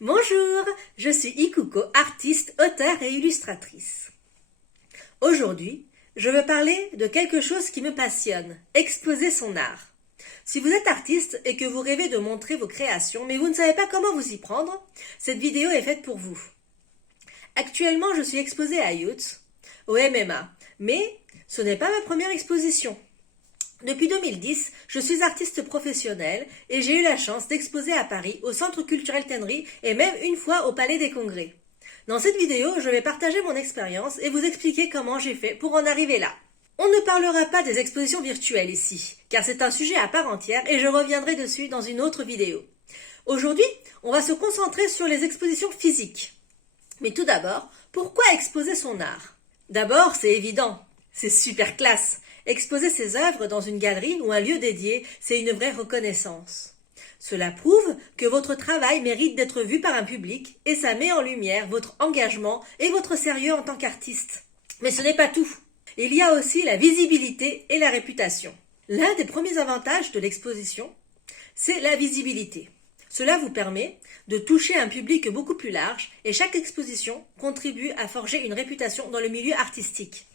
Bonjour, je suis Ikuko, artiste, auteure et illustratrice. Aujourd'hui, je veux parler de quelque chose qui me passionne, exposer son art. Si vous êtes artiste et que vous rêvez de montrer vos créations, mais vous ne savez pas comment vous y prendre, cette vidéo est faite pour vous. Actuellement, je suis exposée à Youth, au MMA, mais ce n'est pas ma première exposition. Depuis 2010, je suis artiste professionnelle et j'ai eu la chance d'exposer à Paris, au Centre culturel Tennery et même une fois au Palais des Congrès. Dans cette vidéo, je vais partager mon expérience et vous expliquer comment j'ai fait pour en arriver là. On ne parlera pas des expositions virtuelles ici, car c'est un sujet à part entière et je reviendrai dessus dans une autre vidéo. Aujourd'hui, on va se concentrer sur les expositions physiques. Mais tout d'abord, pourquoi exposer son art? D'abord, c'est évident, c'est super classe. Exposer ses œuvres dans une galerie ou un lieu dédié, c'est une vraie reconnaissance. Cela prouve que votre travail mérite d'être vu par un public et ça met en lumière votre engagement et votre sérieux en tant qu'artiste. Mais ce n'est pas tout. Il y a aussi la visibilité et la réputation. L'un des premiers avantages de l'exposition, c'est la visibilité. Cela vous permet de toucher un public beaucoup plus large et chaque exposition contribue à forger une réputation dans le milieu artistique.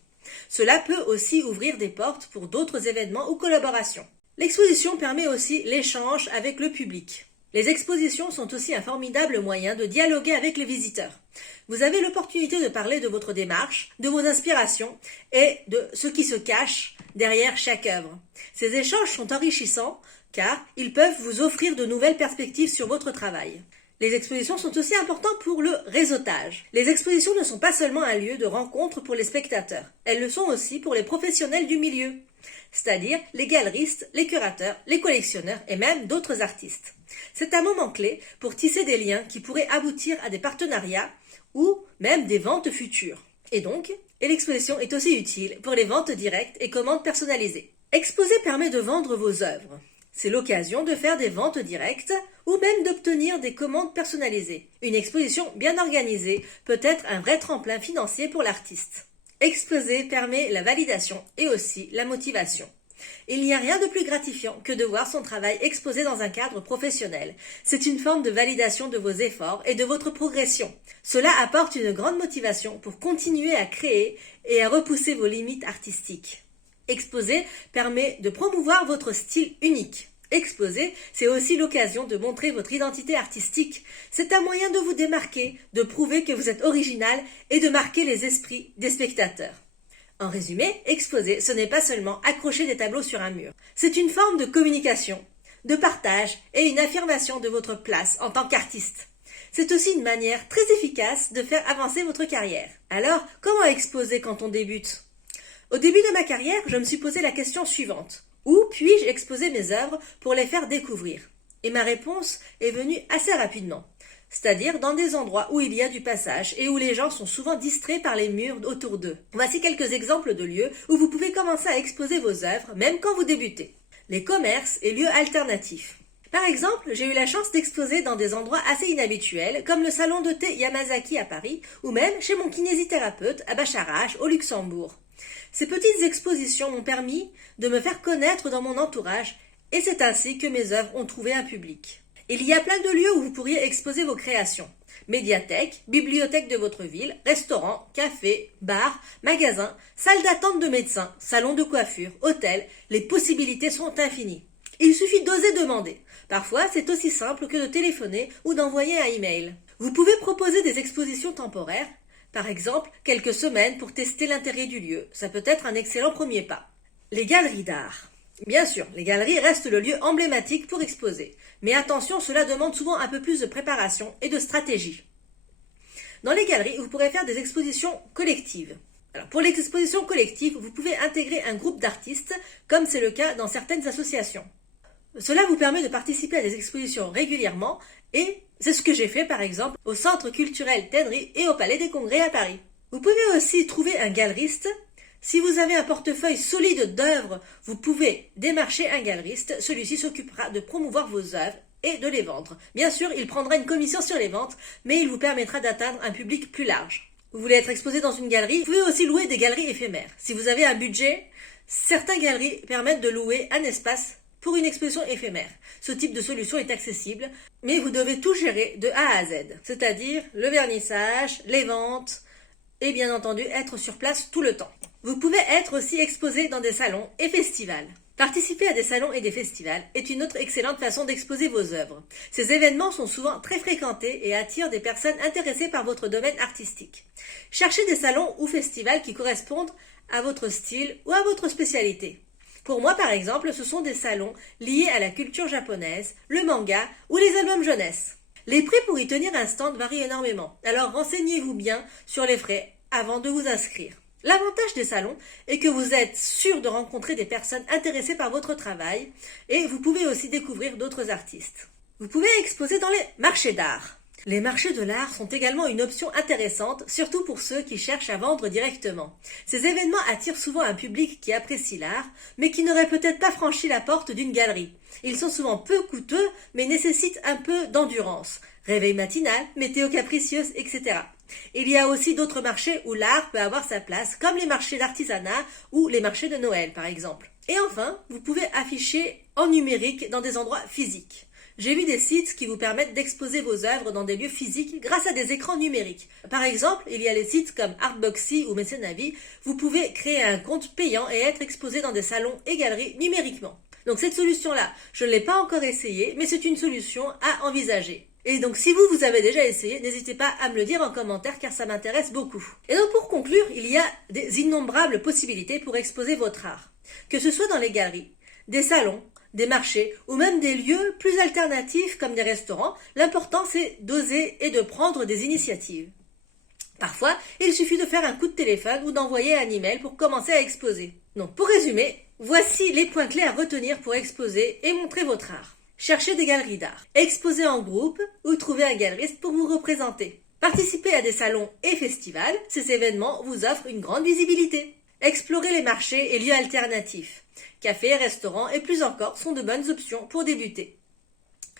Cela peut aussi ouvrir des portes pour d'autres événements ou collaborations. L'exposition permet aussi l'échange avec le public. Les expositions sont aussi un formidable moyen de dialoguer avec les visiteurs. Vous avez l'opportunité de parler de votre démarche, de vos inspirations et de ce qui se cache derrière chaque œuvre. Ces échanges sont enrichissants car ils peuvent vous offrir de nouvelles perspectives sur votre travail. Les expositions sont aussi importantes pour le réseautage. Les expositions ne sont pas seulement un lieu de rencontre pour les spectateurs, elles le sont aussi pour les professionnels du milieu, c'est-à-dire les galeristes, les curateurs, les collectionneurs et même d'autres artistes. C'est un moment clé pour tisser des liens qui pourraient aboutir à des partenariats ou même des ventes futures. Et l'exposition est aussi utile pour les ventes directes et commandes personnalisées. Exposer permet de vendre vos œuvres. C'est l'occasion de faire des ventes directes ou même d'obtenir des commandes personnalisées. Une exposition bien organisée peut être un vrai tremplin financier pour l'artiste. Exposer permet la validation et aussi la motivation. Il n'y a rien de plus gratifiant que de voir son travail exposé dans un cadre professionnel. C'est une forme de validation de vos efforts et de votre progression. Cela apporte une grande motivation pour continuer à créer et à repousser vos limites artistiques. Exposer permet de promouvoir votre style unique. Exposer, c'est aussi l'occasion de montrer votre identité artistique. C'est un moyen de vous démarquer, de prouver que vous êtes original et de marquer les esprits des spectateurs. En résumé, exposer, ce n'est pas seulement accrocher des tableaux sur un mur. C'est une forme de communication, de partage et une affirmation de votre place en tant qu'artiste. C'est aussi une manière très efficace de faire avancer votre carrière. Alors, comment exposer quand on débute ? Au début de ma carrière, je me suis posé la question suivante. Où puis-je exposer mes œuvres pour les faire découvrir? Et ma réponse est venue assez rapidement. C'est-à-dire dans des endroits où il y a du passage et où les gens sont souvent distraits par les murs autour d'eux. Voici quelques exemples de lieux où vous pouvez commencer à exposer vos œuvres, même quand vous débutez. Les commerces et lieux alternatifs. Par exemple, j'ai eu la chance d'exposer dans des endroits assez inhabituels, comme le salon de thé Yamazaki à Paris, ou même chez mon kinésithérapeute à Bacharach, au Luxembourg. Ces petites expositions m'ont permis de me faire connaître dans mon entourage et c'est ainsi que mes œuvres ont trouvé un public. Il y a plein de lieux où vous pourriez exposer vos créations. Médiathèque, bibliothèque de votre ville, restaurant, café, bar, magasin, salle d'attente de médecins, salon de coiffure, hôtel, les possibilités sont infinies. Il suffit d'oser demander. Parfois, c'est aussi simple que de téléphoner ou d'envoyer un email. Vous pouvez proposer des expositions temporaires. Par exemple, quelques semaines pour tester l'intérêt du lieu. Ça peut être un excellent premier pas. Les galeries d'art. Bien sûr, les galeries restent le lieu emblématique pour exposer. Mais attention, cela demande souvent un peu plus de préparation et de stratégie. Dans les galeries, vous pourrez faire des expositions collectives. Alors, pour l'exposition collective, vous pouvez intégrer un groupe d'artistes, comme c'est le cas dans certaines associations. Cela vous permet de participer à des expositions régulièrement et c'est ce que j'ai fait par exemple au Centre culturel Tennery et au Palais des Congrès à Paris. Vous pouvez aussi trouver un galeriste. Si vous avez un portefeuille solide d'œuvres, vous pouvez démarcher un galeriste. Celui-ci s'occupera de promouvoir vos œuvres et de les vendre. Bien sûr, il prendra une commission sur les ventes, mais il vous permettra d'atteindre un public plus large. Vous voulez être exposé dans une galerie, vous pouvez aussi louer des galeries éphémères. Si vous avez un budget, certaines galeries permettent de louer un espace pour une exposition éphémère. Ce type de solution est accessible, mais vous devez tout gérer de A à Z, c'est-à-dire le vernissage, les ventes et bien entendu être sur place tout le temps. Vous pouvez être aussi exposé dans des salons et festivals. Participer à des salons et des festivals est une autre excellente façon d'exposer vos œuvres. Ces événements sont souvent très fréquentés et attirent des personnes intéressées par votre domaine artistique. Cherchez des salons ou festivals qui correspondent à votre style ou à votre spécialité. Pour moi, par exemple, ce sont des salons liés à la culture japonaise, le manga ou les albums jeunesse. Les prix pour y tenir un stand varient énormément, alors renseignez-vous bien sur les frais avant de vous inscrire. L'avantage des salons est que vous êtes sûr de rencontrer des personnes intéressées par votre travail et vous pouvez aussi découvrir d'autres artistes. Vous pouvez exposer dans les marchés d'art. Les marchés de l'art sont également une option intéressante, surtout pour ceux qui cherchent à vendre directement. Ces événements attirent souvent un public qui apprécie l'art, mais qui n'aurait peut-être pas franchi la porte d'une galerie. Ils sont souvent peu coûteux, mais nécessitent un peu d'endurance. Réveil matinal, météo capricieuse, etc. Il y a aussi d'autres marchés où l'art peut avoir sa place, comme les marchés d'artisanat ou les marchés de Noël, par exemple. Et enfin, vous pouvez afficher en numérique dans des endroits physiques. J'ai vu des sites qui vous permettent d'exposer vos œuvres dans des lieux physiques grâce à des écrans numériques. Par exemple, il y a les sites comme Artboxy ou Mecenavi. Vous pouvez créer un compte payant et être exposé dans des salons et galeries numériquement. Donc cette solution-là, je ne l'ai pas encore essayée, mais c'est une solution à envisager. Et donc si vous avez déjà essayé, n'hésitez pas à me le dire en commentaire car ça m'intéresse beaucoup. Et donc pour conclure, il y a des innombrables possibilités pour exposer votre art. Que ce soit dans les galeries, des salons, des marchés ou même des lieux plus alternatifs comme des restaurants, l'important c'est d'oser et de prendre des initiatives. Parfois, il suffit de faire un coup de téléphone ou d'envoyer un email pour commencer à exposer. Donc pour résumer, voici les points clés à retenir pour exposer et montrer votre art. Cherchez des galeries d'art, exposez en groupe ou trouvez un galeriste pour vous représenter. Participez à des salons et festivals, ces événements vous offrent une grande visibilité. Explorez les marchés et lieux alternatifs. Cafés, restaurants et plus encore sont de bonnes options pour débuter.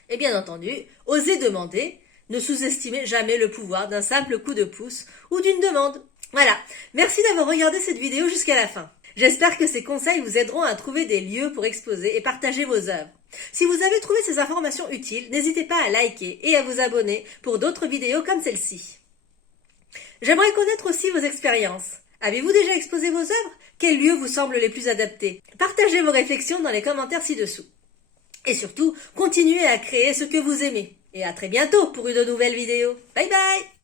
Et bien entendu, osez demander, ne sous-estimez jamais le pouvoir d'un simple coup de pouce ou d'une demande. Voilà, merci d'avoir regardé cette vidéo jusqu'à la fin. J'espère que ces conseils vous aideront à trouver des lieux pour exposer et partager vos œuvres. Si vous avez trouvé ces informations utiles, n'hésitez pas à liker et à vous abonner pour d'autres vidéos comme celle-ci. J'aimerais connaître aussi vos expériences. Avez-vous déjà exposé vos œuvres? Quels lieux vous semblent les plus adaptés? Partagez vos réflexions dans les commentaires ci-dessous. Et surtout, continuez à créer ce que vous aimez. Et à très bientôt pour une nouvelle vidéo. Bye bye!